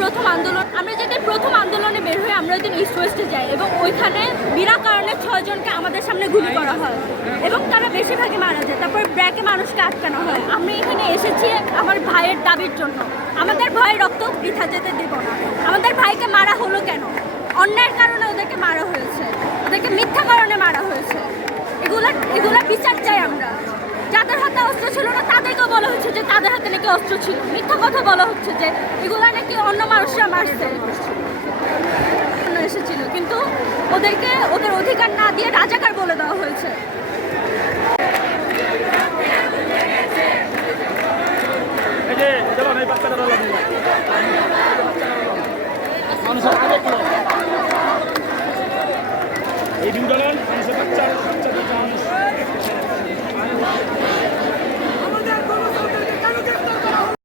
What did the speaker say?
প্রথম আন্দোলন, আমরা যেদিন প্রথম আন্দোলনে বের হই আমরা ওইদিন ইস্ট ওয়েস্টে যাই এবং ওইখানে বিনা কারণে 6 জনকে আমাদের সামনে গুলি করা হয় এবং তারা বেশিরভাগই মারা যায়। তারপর ব্র্যাকে মানুষকে আটকানো হয়। আমি এখানে এসেছি আমার ভাইয়ের দাবির জন্য। আমাদের ভাইয়ের রক্ত বৃথা যেতে দেব না। আমাদের ভাইকে মারা হলো কেন? অন্যায়ের কারণে ওদেরকে মারা হয়েছে, ওদেরকে মিথ্যা কারণে মারা হয়েছে। এগুলা বিচার চাই আমরা। যাদের হাতে অস্ত্র ছিল না তাদেরকেও বলা হচ্ছে যে তাদের হাতে নাকি অস্ত্র ছিল। মিথ্যা কথা বলা হচ্ছে যে এগুলা নাকি অন্য মানুষরা মারছে এসেছিল, কিন্তু ওদেরকে ওদের অধিকার না দিয়ে রাজাকার বলে দেওয়া হয়েছে। মানুষের